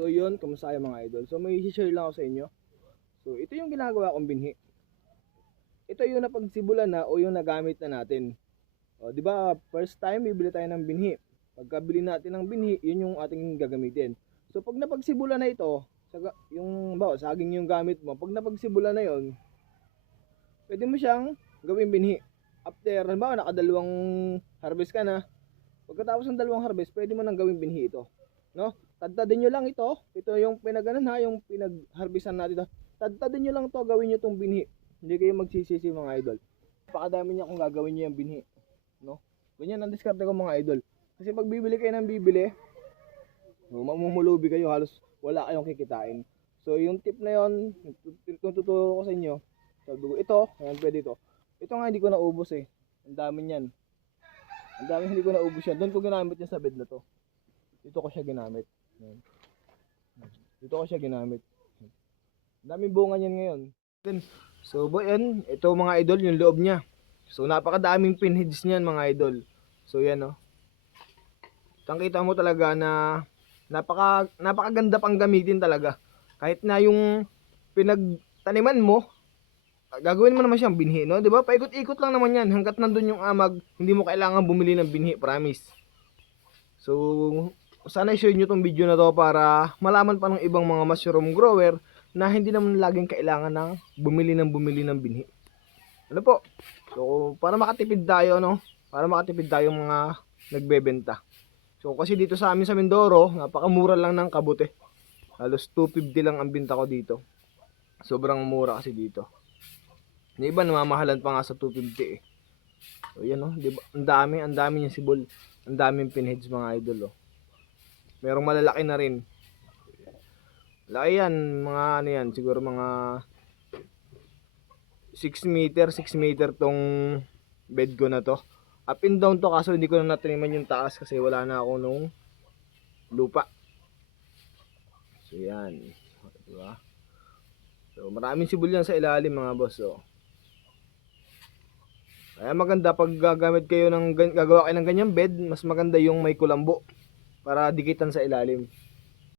So yun, kamusta kayo mga idol? So may share lang ako sa inyo. So ito yung ginagawa kong binhi. Ito yung napagsibulan na o yung nagamit na natin. O, di ba, first time bibili tayo ng binhi. Pagkabili natin ng binhi, yun yung ating gagamitin. So pag napagsibulan na ito, yung saging yung gamit mo, pag napagsibulan na yon, pwede mo siyang gawing binhi. After, halimbawa, nakadalawang harvest ka na, pagkatapos ng dalawang harvest, pwede mo nang gawing binhi ito. No? Tadtadin nyo lang ito. Ito yung pinaganan ha, yung pinag-harvestan natin ito. Tadtadin nyo lang ito, gawin nyo itong binhi. Hindi kayo magsisisi mga idol. Napakadami niya kung gagawin nyo yung binhi. No? Ganyan ang diskarte ko mga idol. Kasi pag bibili kayo ng bibili, no, mamumulubi kayo, halos wala kayong kikitain. So yung tip na yon, kung tuturo ko sa inyo, sabi ko, ito, ayan, pwede ito. Ito nga hindi ko naubos eh. Ang dami niyan. Ang dami hindi ko naubos yan. Doon ko ginamit yan sa bed na to. Dito ko siya ginamit. Dito ko siya ginamit. Daming bunga niyan ngayon. So yan, ito mga idol yung loob niya. So napakadaming pinheads niyan mga idol. So yan oh. Tangkita mo talaga na napakaganda pang gamitin talaga. Kahit na yung pinagtaniman mo, gagawin mo naman siyang binhi, no? 'Di ba? Paikot-ikot lang naman 'yan hangga't nandun yung amag, hindi mo kailangan bumili ng binhi, promise. So, sana i-share nyo tong video na to para malaman pa ng ibang mga mushroom grower na hindi naman laging kailangan ng bumili ng binhi. Ano po? So, para makatipid tayo, no? Para makatipid tayo mga nagbebenta. So, kasi dito sa amin sa Mindoro, napakamura lang ng kabute. Halos 250 lang ang binta ko dito. Sobrang mura kasi dito. Yung iba namamahalan pa nga sa 250 eh. So, yan oh, diba? Ang dami niya sibol. Ang daming pinheads mga idol oh. Merong malalaki na rin. Laki yan, mga ano yan, siguro mga 6 meter tong bed ko na to. Up and down to, kaso hindi ko na nataniman yung taas kasi wala na ako nung lupa. So yan, diba? So maraming sibol yan sa ilalim mga boss oh. Kaya maganda pag gagamit kayo ng gagawa kayo ng ganyang bed, mas maganda yung may kulambo para dikitan sa ilalim.